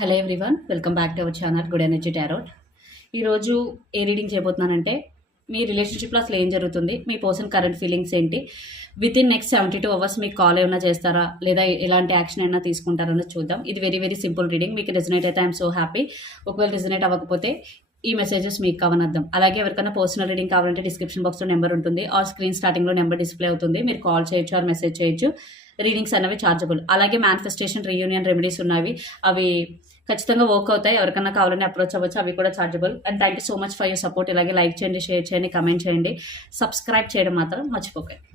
Hello everyone welcome back to our channel good energy tarot ఈరోజు ఏ reading చేయబోతున్నానంటే మీ రిలేషన్షిప్లో అసలు ఏం జరుగుతుంది? మీ పర్సన్ కరెంట్ ఫీలింగ్స్ ఏంటి? With in next seventy two hours మీకు కాల్ ఏమైనా చేస్తారా? లేదా ఎలాంటి యాక్షన్ అయినా తీసుకుంటారని చూద్దాం. ఇది వెరీ వెరీ సింపుల్ రీడింగ్ మీకు రిజనేట్ అయితే ఐఎమ్ సో హ్యాపీ ఒకవేళ రిజనేట్ అవ్వకపోతే ఈ మెసేజెస్ మీకు కావనద్దాం అలాగే ఎవరికైనా పర్సనల్ రీడింగ్ కావాలంటే డిస్క్రిప్షన్ బాక్స్లో నెంబర్ ఉంటుంది. ఆ స్క్రీన్ స్టార్టింగ్లో నెంబర్ డిస్ప్లే అవుతుంది. మీరు కాల్ చేయొచ్చు ఆర్ మెసేజ్ చేయొచ్చు. రీడింగ్స్ అనేవి ఛార్జబుల్ అలాగే మేనిఫెస్టేషన్ రీయూనియన్ రెమెడీస్ ఉన్నవి. అవి ఖచ్చితంగా వర్క్ అవుతాయి. ఎవరికైనా కావాలని అప్రోచ్ అవ్వచ్చు అవి కూడా chargeable and thank you so much for your support ఇలాగే లైక్ చేయండి షేర్ చేయండి కమెంట్ చేయండి. సబ్స్క్రైబ్ చేయడం మాత్రం మర్చిపోకండి.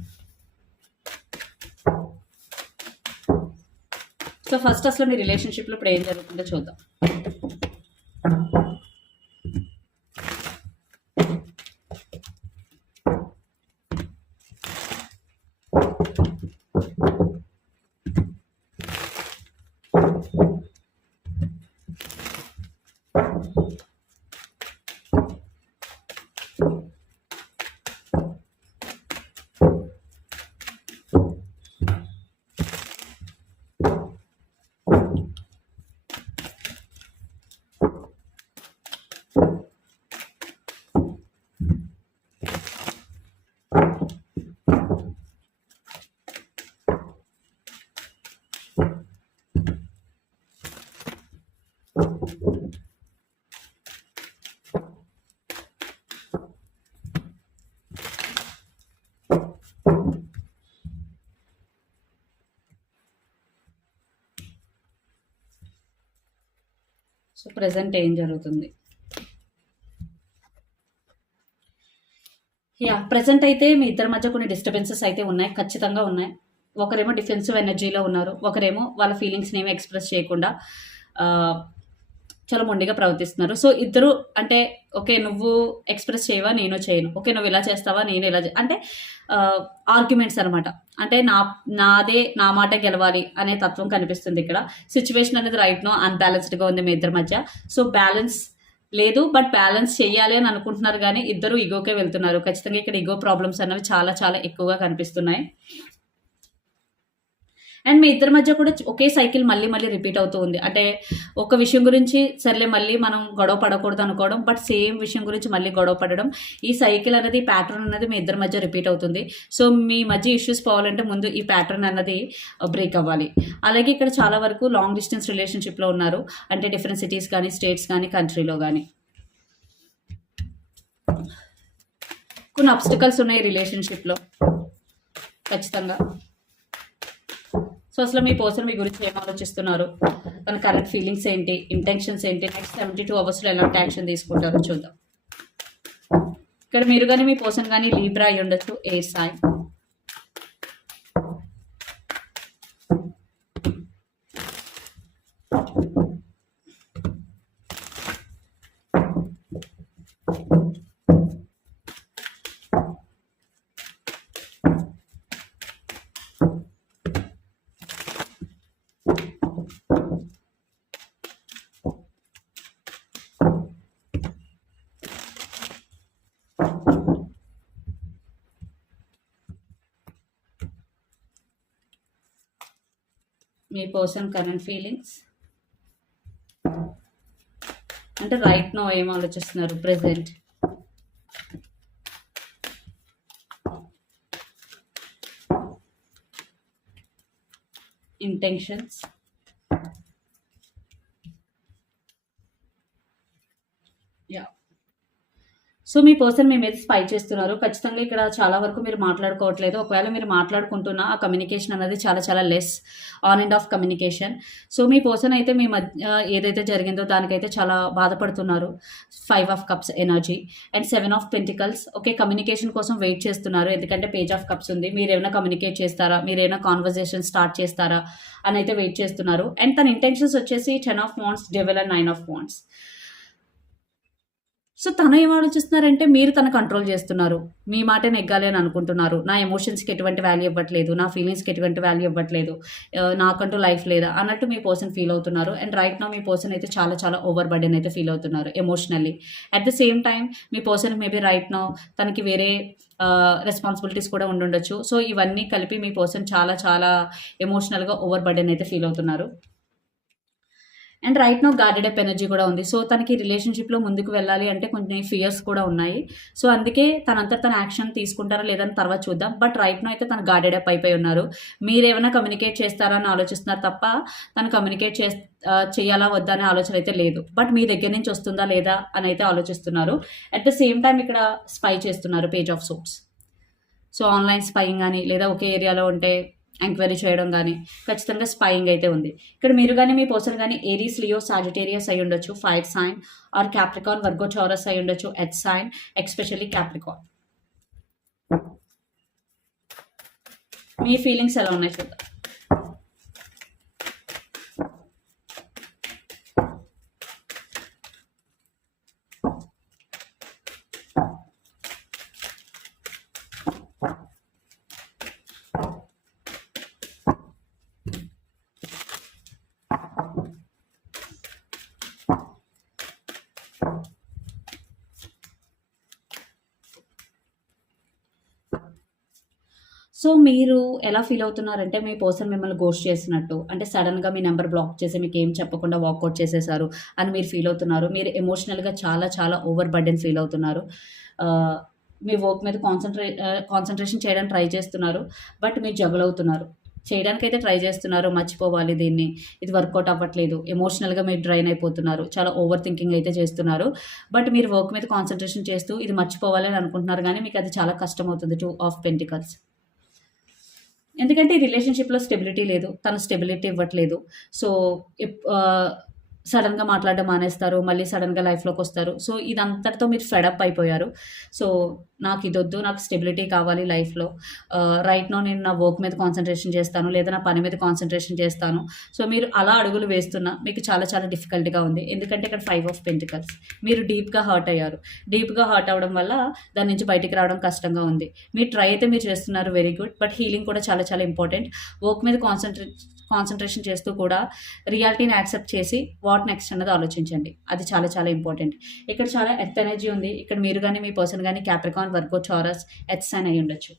సో ఫస్ట్ అసలు మీ రిలేషన్షిప్లో ఇప్పుడు ఏం జరుగుతుందో చూద్దాం. సో ప్రజెంట్ ఏం జరుగుతుంది? యా ప్రజెంట్ అయితే మీ ఇద్దరి మధ్య కొన్ని డిస్టర్బెన్సెస్ అయితే ఉన్నాయి ఖచ్చితంగా ఉన్నాయి. ఒకరేమో డిఫెన్సివ్ ఎనర్జీలో ఉన్నారు ఒకరేమో వాళ్ళ ఫీలింగ్స్ని ఏమి ఎక్స్ప్రెస్ చేయకుండా uh, చాలా మొండిగా ప్రవర్తిస్తున్నారు. సో ఇద్దరు అంటే ఓకే నువ్వు ఎక్స్ప్రెస్ చేయవా నేను చేయను. ఓకే నువ్వు ఇలా చేస్తావా నేను ఇలా అంటే ఆర్గ్యుమెంట్స్ అనమాట అంటే నా నాదే నా మాట గెలవాలి అనే తత్వం కనిపిస్తుంది ఇక్కడ. సిచ్యువేషన్ అనేది రైట్ నో అన్బ్యాలెన్స్డ్గా ఉంది మీ ఇద్దరి మధ్య. సో బ్యాలెన్స్ లేదు బట్ బ్యాలెన్స్ చేయాలి అని అనుకుంటున్నారు కానీ ఇద్దరు ఇగోకే వెళ్తున్నారు. ఖచ్చితంగా ఇక్కడ ఇగో ప్రాబ్లమ్స్ అనేవి చాలా చాలా ఎక్కువగా కనిపిస్తున్నాయి. అండ్ మీ ఇద్దరి మధ్య కూడా ఒకే సైకిల్ మళ్ళీ మళ్ళీ రిపీట్ అవుతూ ఉంది. అంటే ఒక విషయం గురించి సర్లే మళ్ళీ మనం గొడవ పడకూడదు అనుకోవడం బట్ సేమ్ విషయం గురించి మళ్ళీ గొడవ పడడం ఈ సైకిల్ అనేది ప్యాటర్న్ అనేది మీ ఇద్దరి మధ్య రిపీట్ అవుతుంది. సో మీ మధ్య ఇష్యూస్ పోవాలంటే ముందు ఈ ప్యాటర్న్ అన్నది బ్రేక్ అవ్వాలి. అలాగే ఇక్కడ చాలా వరకు లాంగ్ డిస్టెన్స్ రిలేషన్షిప్లో ఉన్నారు. అంటే డిఫరెంట్ సిటీస్ కానీ స్టేట్స్ కానీ కంట్రీలో కానీ. కొన్ని అబ్స్టికల్స్ ఉన్నాయి రిలేషన్షిప్లో. ఖచ్చితంగా. సో అసలు మీ పర్సన్ మీ గురించి ఏం ఆలోచిస్తున్నారు? తన కరెంట్ ఫీలింగ్స్ ఏంటి? ఇంటెన్షన్స్ ఏంటి? నెక్స్ట్ సెవెంటీ టూ అవర్స్లో ఎలాంటి యాక్షన్ తీసుకుంటారో చూద్దాం. ఇక్కడ మీరు కానీ మీ పర్సన్ కానీ లీబ్రా అయి ఉండొచ్చు ఏ సాయి మీ పర్సన్ కరెంట్ ఫీలింగ్స్ అంటే రైట్ నో ఏం ఆలోచిస్తున్నారు? ప్రెసెంట్ ఇంటెన్షన్స్ యా సో మీ పర్సన్ మీ మీద స్పై చేస్తున్నారు. ఖచ్చితంగా ఇక్కడ చాలా వరకు మీరు మాట్లాడుకోవట్లేదు. ఒకవేళ మీరు మాట్లాడుకుంటున్న ఆ కమ్యూనికేషన్ అనేది చాలా చాలా less on and off communication so me person అయితే మీ మధ్య ఏదైతే జరిగిందో దానికైతే చాలా బాధపడుతున్నారు. Five of cups energy and seven of pentacles okay communication కోసం వెయిట్ చేస్తున్నారు. ఎందుకంటే పేజ్ ఆఫ్ కప్స్ ఉంది. మీరు ఏమైనా కమ్యూనికేట్ చేస్తారా? మీరు ఏమైనా కాన్వర్జేషన్ స్టార్ట్ చేస్తారా? అని అయితే వెయిట్ చేస్తున్నారు. అండ్ తన ఇంటెన్షన్స్ వచ్చేసి ten of wands devil and nine of wands so తను ఏం ఆలోచిస్తున్నారంటే మీరు తన కంట్రోల్ చేస్తున్నారు. మీ మాట నెగ్గాలి అని అనుకుంటున్నారు. నా ఎమోషన్స్కి ఎటువంటి వాల్యూ ఇవ్వట్లేదు. నా ఫీలింగ్స్కి ఎటువంటి వాల్యూ ఇవ్వట్లేదు. నాకంటూ లైఫ్ లేదా అన్నట్టు మీ పర్సన్ ఫీల్ అవుతున్నారు. అండ్ రైట్ నా మీ పర్సన్ అయితే చాలా చాలా ఓవర్ బర్డెన్ అయితే ఫీల్ అవుతున్నారు emotionally. At the same time me person maybe right now తనకి వేరే రెస్పాన్సిబిలిటీస్ కూడా ఉండుండొచ్చు. సో ఇవన్నీ కలిపి మీ పర్సన్ చాలా చాలా ఎమోషనల్గా ఓవర్ బర్డెన్ అయితే ఫీల్ అవుతున్నారు. And right now guarded up energy కూడా ఉంది. సో తనకి రిలేషన్షిప్లో ముందుకు వెళ్ళాలి అంటే కొంచెం ఫియర్స్ కూడా ఉన్నాయి. సో అందుకే తనంతా తన యాక్షన్ తీసుకుంటారా లేదని తర్వాత చూద్దాం. బట్ రైట్ నో అయితే తను గార్డెడ్ అప్ అయిపోయి ఉన్నారు. మీరేమైనా కమ్యూనికేట్ చేస్తారా అని ఆలోచిస్తున్నారు తప్ప తను కమ్యూనికేట్ చే చేయాలా వద్దా అనే ఆలోచన అయితే లేదు. బట్ మీ దగ్గర నుంచి వస్తుందా లేదా అని అయితే ఆలోచిస్తున్నారు. అట్ ద సేమ్ టైం ఇక్కడ స్పై చేస్తున్నారు page of swords so online spying కానీ లేదా ఒకే ఏరియాలో ఉంటే ఎంక్వైరీ చేయడం కానీ ఖచ్చితంగా స్పైయింగ్ అయితే ఉంది. ఇక్కడ మీరు కానీ మీ పర్సన్ కానీ ఏరీస్ లియో సాజిటేరియస్ అయి ఉండొచ్చు fire sign or Capricorn Virgo Taurus అయి ఉండొచ్చు ఎత్ సైన్ ఎక్స్పెషల్లీ క్యాప్రికాన్ మీ ఫీలింగ్స్ ఎలా ఉన్నాయి చూద్దాం. సో మీరు ఎలా ఫీల్ అవుతున్నారంటే మీ పర్సన్ మిమ్మల్ని గోస్ట్ చేసినట్టు? అంటే సడన్గా మీ నెంబర్ బ్లాక్ చేసి మీకు ఏం చెప్పకుండా వాకౌట్ చేసేసారు అని మీరు ఫీల్ అవుతున్నారు. మీరు ఎమోషనల్గా చాలా చాలా ఓవర్ బర్డెన్ ఫీల్ అవుతున్నారు మీ వర్క్ మీద కాన్సన్ట్రే కాన్సన్ట్రేషన్ చేయడానికి ట్రై చేస్తున్నారు బట్ మీరు జగల్ అవుతున్నారు. చేయడానికి అయితే ట్రై చేస్తున్నారు మర్చిపోవాలి దీన్ని. ఇది వర్కౌట్ అవ్వట్లేదు. ఎమోషనల్గా మీరు డ్రైన్ అయిపోతున్నారు. చాలా ఓవర్ థింకింగ్ అయితే చేస్తున్నారు. బట్ మీరు వర్క్ మీద కాన్సన్ట్రేషన్ చేస్తూ ఇది మర్చిపోవాలి అని అనుకుంటున్నారు కానీ మీకు అది చాలా కష్టం అవుతుంది టూ ఆఫ్ పెంటికల్స్ ఎందుకంటే ఈ రిలేషన్షిప్లో స్టెబిలిటీ లేదు తను స్టెబిలిటీ ఇవ్వట్లేదు. సో సడన్గా మాట్లాడడం మానేస్తారు మళ్ళీ సడన్గా లైఫ్లోకి వస్తారు. సో ఇదంతటితో మీరు ఫెడప్ అయిపోయారు. సో నాకు ఇదొద్దు నాకు స్టెబిలిటీ కావాలి లైఫ్లో. రైట్ నో నేను నా వర్క్ మీద కాన్సన్ట్రేషన్ చేస్తాను లేదా నా పని మీద కాన్సన్ట్రేషన్ చేస్తాను. సో మీరు అలా అడుగులు వేస్తున్నా మీకు చాలా చాలా డిఫికల్ట్గా ఉంది. ఎందుకంటే ఇక్కడ ఫైవ్ ఆఫ్ పెంటికల్స్ మీరు డీప్గా హర్ట్ అయ్యారు. డీప్గా హర్ట్ అవ్వడం వల్ల దాని నుంచి బయటికి రావడం కష్టంగా ఉంది. మీ ట్రై అయితే మీరు చేస్తున్నారు వెరీ గుడ్ బట్ హీలింగ్ కూడా చాలా చాలా ఇంపార్టెంట్ వర్క్ మీద కాన్సన్ట్రేట్ కాన్సన్ట్రేషన్ చేస్తూ కూడా రియాలిటీని యాక్సెప్ట్ చేసి వాట్ నెక్స్ట్ అన్నది ఆలోచించండి. అది చాలా చాలా ఇంపార్టెంట్ ఇక్కడ చాలా ఎర్త్ ఎనర్జీ ఉంది. ఇక్కడ మీరు కానీ మీ పర్సన్ కానీ క్యాప్రికాన్ వర్గో చారస్ ఎత్స్ అని అయి ఉండొచ్చు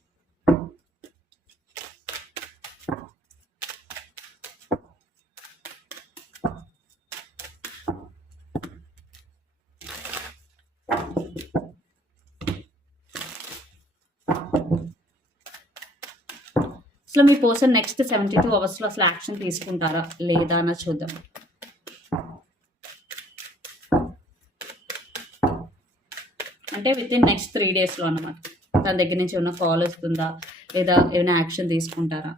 అసలు మీ పర్సన్ నెక్స్ట్ సెవెంటీ టూ అవర్స్లో అసలు యాక్షన్ తీసుకుంటారా? లేదా అని చూద్దాం. అంటే విత్ ఇన్ నెక్స్ట్ త్రీ డేస్లో అనమాట తన దగ్గర నుంచి ఏమైనా కాల్ వస్తుందా? లేదా ఏమైనా యాక్షన్ తీసుకుంటారా?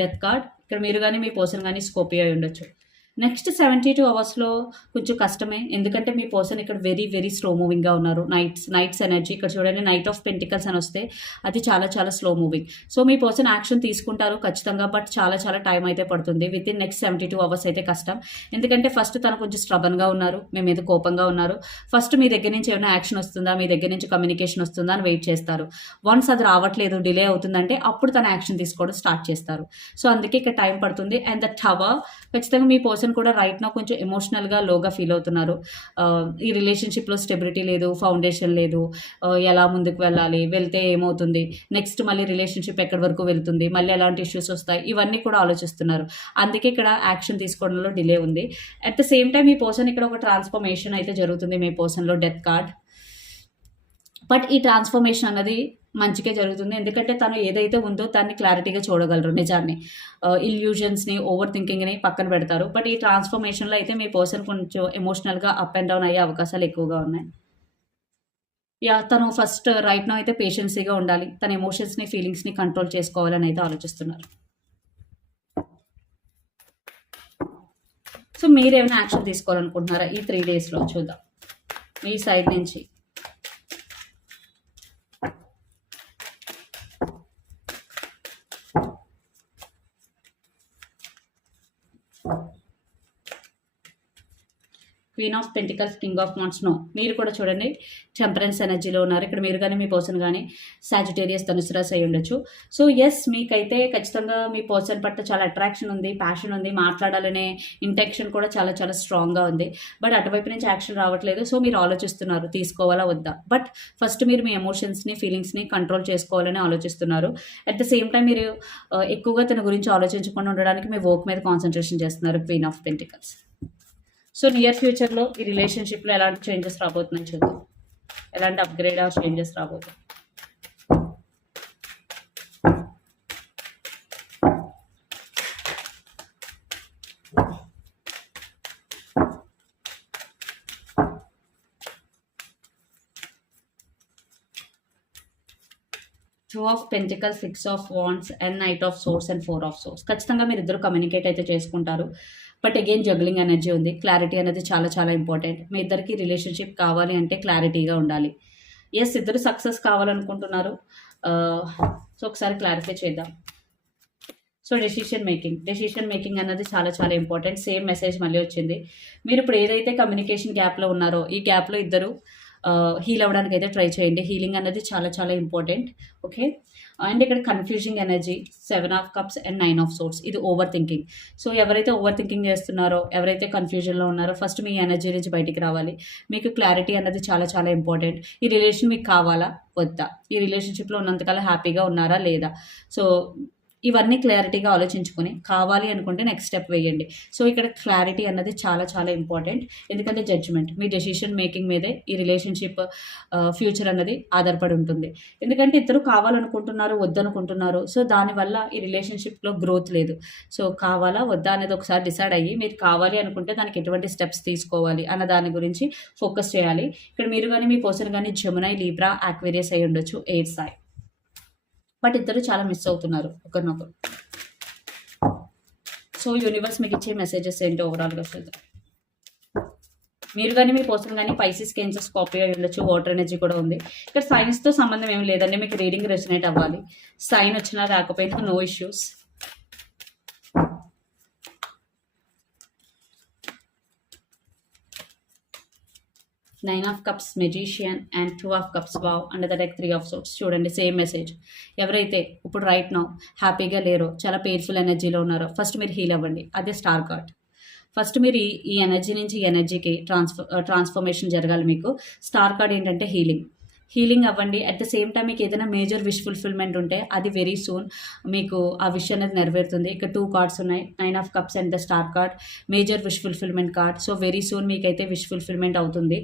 డెత్ కార్డ్ ఇక్కడ మీరు కానీ మీ పర్సన్ కానీ స్కోపియో అయి ఉండొచ్చు. నెక్స్ట్ సెవెంటీ టూ అవర్స్లో కొంచెం కష్టమే. ఎందుకంటే మీ పర్సన్ ఇక్కడ వెరీ వెరీ స్లో మూవింగ్గా ఉన్నారు. నైట్స్ నైట్స్ ఎనర్జీ ఇక్కడ చూడండి నైట్ ఆఫ్ పెంటికల్స్ అని వస్తే అది చాలా చాలా స్లో మూవింగ్. సో మీ పర్సన్ యాక్షన్ తీసుకుంటారు ఖచ్చితంగా బట్ చాలా చాలా టైం అయితే పడుతుంది. Within next seventy two hours అయితే కష్టం. ఎందుకంటే ఫస్ట్ తను కొంచెం స్ట్రబన్గా ఉన్నారు. మీ మీద కోపంగా ఉన్నారు. ఫస్ట్ మీ దగ్గర నుంచి ఏమైనా యాక్షన్ వస్తుందా? మీ దగ్గర నుంచి కమ్యూనికేషన్ వస్తుందా? అని వెయిట్ చేస్తారు. వన్స్ అది రావట్లేదు డిలే అవుతుందంటే అప్పుడు తన యాక్షన్ తీసుకోవడం స్టార్ట్ చేస్తారు. సో అందుకే ఇక్కడ టైం పడుతుంది. అండ్ ద టవర్ ఖచ్చితంగా మీ పర్సన్ కూడా రైట్ నా కొంచెం ఎమోషనల్గా లోగా ఫీల్ అవుతున్నారు. ఈ రిలేషన్షిప్లో స్టెబిలిటీ లేదు ఫౌండేషన్ లేదు ఎలా ముందుకు వెళ్ళాలి వెళ్తే ఏమవుతుంది నెక్స్ట్ మళ్ళీ రిలేషన్షిప్ ఎక్కడి వరకు వెళ్తుంది మళ్ళీ ఎలాంటి ఇష్యూస్ వస్తాయి ఇవన్నీ కూడా ఆలోచిస్తున్నారు. అందుకే ఇక్కడ యాక్షన్ తీసుకోవడంలో డిలే ఉంది. అట్ ద సేమ్ టైం ఈ పర్సన్ ఇక్కడ ఒక ట్రాన్స్ఫర్మేషన్ అయితే జరుగుతుంది మీ పర్సన్లో డెత్ కార్డ్ బట్ ఈ ట్రాన్స్ఫర్మేషన్ అన్నది మంచిగా జరుగుతుంది. ఎందుకంటే తను ఏదైతే ఉందో దాన్ని క్లారిటీగా చూడగలరు నిజాన్ని. ఇల్యూజన్స్ని ఓవర్ థింకింగ్ని పక్కన పెడతారు. బట్ ఈ ట్రాన్స్ఫర్మేషన్లో అయితే మీ పర్సన్ కొంచెం ఎమోషనల్గా అప్ అండ్ డౌన్ అయ్యే అవకాశాలు ఎక్కువగా ఉన్నాయి. యా తను ఫస్ట్ రైట్ నో అయితే పేషెన్సీగా ఉండాలి. తన ఎమోషన్స్ని ఫీలింగ్స్ని కంట్రోల్ చేసుకోవాలని అయితే ఆలోచిస్తున్నారు. సో మీరేమైనా యాక్షన్ తీసుకోవాలనుకుంటున్నారా? ఈ త్రీ డేస్లో చూద్దాం. మీ సైడ్ నుంచి. Thank you. Queen of pentacles king of wands no మీరు కూడా చూడండి. టెంపరెన్స్ ఎనర్జీలో ఉన్నారు. ఇక్కడ మీరు కానీ మీ పర్సన్ కానీ సాజిటేరియస్ ధనుసురాస్ అయి ఉండొచ్చు. సో ఎస్ మీకైతే ఖచ్చితంగా మీ పర్సన్ పట్ల చాలా అట్రాక్షన్ ఉంది ప్యాషన్ ఉంది మాట్లాడాలనే ఇంటెన్షన్ కూడా చాలా చాలా స్ట్రాంగ్గా ఉంది. బట్ అటువైపు నుంచి యాక్షన్ రావట్లేదు. సో మీరు ఆలోచిస్తున్నారు తీసుకోవాలా వద్దా? బట్ ఫస్ట్ మీరు మీ ఎమోషన్స్ని ఫీలింగ్స్ని కంట్రోల్ చేసుకోవాలని ఆలోచిస్తున్నారు. అట్ ద సేమ్ టైం మీరు uh, ఎక్కువగా తన గురించి ఆలోచించకుండా ఉండడానికి మీ వర్క్ మీద కాన్సన్ట్రేషన్ చేస్తున్నారు queen of pentacles so near ఫ్యూచర్లో ఈ రిలేషన్షిప్లో ఎలాంటి చేంజెస్ రాబోతున్నాయి చూద్దాం. ఎలాంటి అప్గ్రేడ్ ఆర్ చేంజెస్ రాబోతున్నాయి. Two of pentacle six of wands and knight of swords and four of swords ఖచ్చితంగా మీరు ఇద్దరు కమ్యూనికేట్ అయితే చేసుకుంటారు. బట్ అగైన్ జగ్లింగ్ ఎనర్జీ ఉంది. క్లారిటీ అనేది చాలా చాలా ఇంపార్టెంట్ మీ ఇద్దరికి రిలేషన్షిప్ కావాలి అంటే క్లారిటీగా ఉండాలి. ఎస్ ఇద్దరు సక్సెస్ కావాలనుకుంటున్నారు. Uh, సో ఒకసారి క్లారిఫై చేద్దాం. So decision making decision making అన్నది చాలా చాలా ఇంపార్టెంట్ సేమ్ మెసేజ్ మళ్ళీ వచ్చింది. మీరు ఇప్పుడు ఏదైతే కమ్యూనికేషన్ గ్యాప్లో ఉన్నారో ఈ గ్యాప్లో ఇద్దరు uh, హీల్ అవ్వడానికి అయితే ట్రై చేయండి. హీలింగ్ అనేది చాలా చాలా ఇంపార్టెంట్ ఓకే అండ్ ఇక్కడ confusing energy seven of cups and nine of swords. ఇది ఓవర్ థింకింగ్ సో ఎవరైతే ఓవర్ థింకింగ్ చేస్తున్నారో ఎవరైతే కన్ఫ్యూజన్లో ఉన్నారో ఫస్ట్ మీ ఎనర్జీ నుంచి బయటికి రావాలి. మీకు క్లారిటీ అన్నది చాలా చాలా ఇంపార్టెంట్. ఈ రిలేషన్ మీకు కావాలా? వద్దా? ఈ రిలేషన్షిప్లో ఉన్నంతకాలం హ్యాపీగా ఉన్నారా? లేదా? సో ఇవన్నీ క్లారిటీగా ఆలోచించుకొని కావాలి అనుకుంటే నెక్స్ట్ స్టెప్ వేయండి. సో ఇక్కడ క్లారిటీ అన్నది చాలా చాలా ఇంపార్టెంట్ ఎందుకంటే జడ్జ్మెంట్ మీ డెసిషన్ మేకింగ్ మీదే ఈ రిలేషన్షిప్ ఫ్యూచర్ అన్నది ఆధారపడి ఉంటుంది. ఎందుకంటే ఇద్దరు కావాలనుకుంటున్నారు వద్దనుకుంటున్నారు. సో దానివల్ల ఈ రిలేషన్షిప్లో గ్రోత్ లేదు. సో కావాలా వద్దా అనేది ఒకసారి డిసైడ్ అయ్యి మీరు కావాలి అనుకుంటే దానికి ఎటువంటి స్టెప్స్ తీసుకోవాలి అన్న దాని గురించి ఫోకస్ చేయాలి. ఇక్కడ మీరు కానీ మీ పర్సన్ కానీ జమునై లీబ్రా ఆక్వేరియస్ అయి ఉండొచ్చు ఎయిర్ సాయ్ బట్ ఇద్దరు చాలా మిస్ అవుతున్నారు ఒకరినొకరు. సో యూనివర్స్ మీకు ఇచ్చే మెసేజెస్ ఏంటి ఓవరాల్గా చూద్దాం. మీరు కానీ మీ పర్సన్ కానీ పైసెస్ కేన్సెస్ కాపీ అయి ఉండొచ్చు వాటర్ ఎనర్జీ కూడా ఉంది. ఇక్కడ సైన్స్తో సంబంధం ఏం లేదండి మీకు రీడింగ్ రెసినేట్ అవ్వాలి. సైన్ వచ్చినా రాకపోయినా no issues nine of cups magician and two of cups wow and the deck three of swords చూడండి సేమ్ మెసేజ్ ఎవరైతే ఇప్పుడు రైట్ నో హ్యాపీగా లేరో చాలా పెయిన్ఫుల్ ఎనర్జీలో ఉన్నారో ఫస్ట్ మీరు హీల్ అవ్వండి. అదే స్టార్ కార్డ్ ఫస్ట్ మీరు ఈ ఈ ఎనర్జీ నుంచి ఈ ఎనర్జీకి ట్రాన్స్ఫర్ ట్రాన్స్ఫర్మేషన్ జరగాలి మీకు. స్టార్ కార్డ్ ఏంటంటే హీలింగ్ హీలింగ్ అవ్వండి. అట్ ద సేమ్ టైం మీకు ఏదైనా మేజర్ విష్ ఫుల్ఫిల్మెంట్ ఉంటే అది వెరీ సూన్ మీకు ఆ విష్ అనేది నెరవేరుతుంది. ఇక్కడ టూ కార్డ్స్ ఉన్నాయి. Nine of cups and the star card major wish fulfilment card so very soon మీకైతే విష్ ఫుల్ఫిల్మెంట్ అవుతుంది.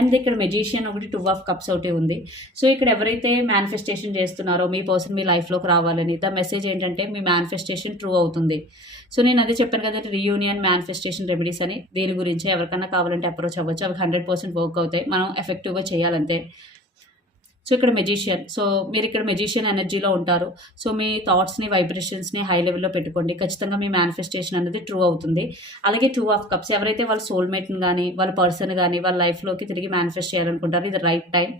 అండ్ ఇక్కడ మెజిషియన్ ఒకటి టూ ఆఫ్ కప్స్ ఒకటి ఉంది. సో ఇక్కడ ఎవరైతే మేనిఫెస్టేషన్ చేస్తున్నారో మీ పర్సన్ మీ లైఫ్లోకి రావాలని ద మెసేజ్ ఏంటంటే మీ మేనిఫెస్టేషన్ ట్రూ అవుతుంది. సో నేను అదే చెప్పాను కదా రీయూనియన్ మేనిఫెస్టేషన్ రెమెడీస్ అని. దీని గురించి ఎవరికైనా కావాలంటే అప్రోచ్ అవ్వచ్చు. అవి హండ్రెడ్ పర్సెంట్ వర్క్ అవుతాయి. మనం ఎఫెక్టివ్గా చేయాలంతే. సో ఇక్కడ మెజిషియన్ సో మీరు ఇక్కడ మెజిషియన్ ఎనర్జీలో ఉంటారు. సో మీ థాట్స్ని వైబ్రేషన్స్ని హై లెవెల్లో పెట్టుకోండి. ఖచ్చితంగా మీ మేనిఫెస్టేషన్ అనేది ట్రూ అవుతుంది. అలాగే టూ ఆఫ్ కప్స్ ఎవరైతే వాళ్ళ సోల్మేట్ని కానీ వాళ్ళ పర్సన్ కానీ వాళ్ళ లైఫ్లోకి తిరిగి మేనిఫెస్ట్ చేయాలనుకుంటారో ఇది రైట్ టైం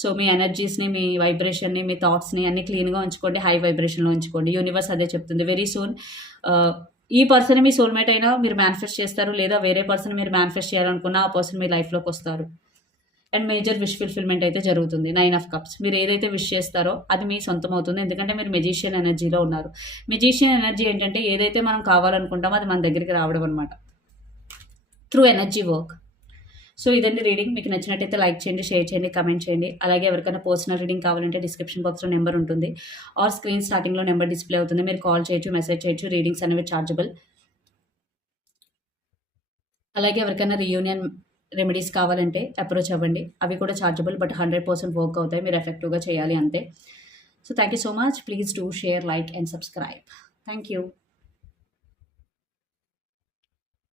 సో మీ ఎనర్జీస్ని మీ వైబ్రేషన్ని మీ థాట్స్ని అన్ని క్లీన్గా ఉంచుకోండి హై వైబ్రేషన్లో ఉంచుకోండి. యూనివర్స్ అదే చెప్తుంది. వెరీ సూన్ ఈ పర్సన్ మీ సోల్మేట్ అయినా మీరు మేనిఫెస్ట్ చేస్తారు. లేదా వేరే పర్సన్ మీరు మేనిఫెస్ట్ చేయాలనుకున్నా ఆ పర్సన్ మీ లైఫ్లోకి వస్తారు. అండ్ మేజర్ విష్ ఫుల్ఫిల్మెంట్ అయితే జరుగుతుంది. నైన్ ఆఫ్ కప్స్ మీరు ఏదైతే విష్ చేస్తారో అది మీ సొంతం అవుతుంది ఎందుకంటే మీరు మెజిషియన్ ఎనర్జీలో ఉన్నారు. మెజిషియన్ ఎనర్జీ ఏంటంటే ఏదైతే మనం కావాలనుకుంటామో అది మన దగ్గరికి రావడం అనమాట త్రూ ఎనర్జీ వర్క్ సో ఇదండి రీడింగ్ మీకు నచ్చినట్టయితే లైక్ చేయండి షేర్ చేయండి కమెంట్ చేయండి. అలాగే ఎవరికైనా పర్సనల్ రీడింగ్ కావాలంటే డిస్క్రిప్షన్ బాక్స్లో నెంబర్ ఉంటుంది. ఆర్ స్క్రీన్ స్టార్టింగ్లో నెంబర్ డిస్ప్లే అవుతుంది. మీరు కాల్ చేయొచ్చు మెసేజ్ చేయొచ్చు. రీడింగ్స్ అనేవి చార్జబుల్ అలాగే ఎవరికైనా రీయూనియన్ రెమెడీస్ కావాలంటే అప్రోచ్ అవ్వండి. అవి కూడా chargeable but hundred percent work అవుతాయి. మీరు ఎఫెక్టివ్గా చేయాలి అంతే. So thank you so much please do share like and subscribe thank you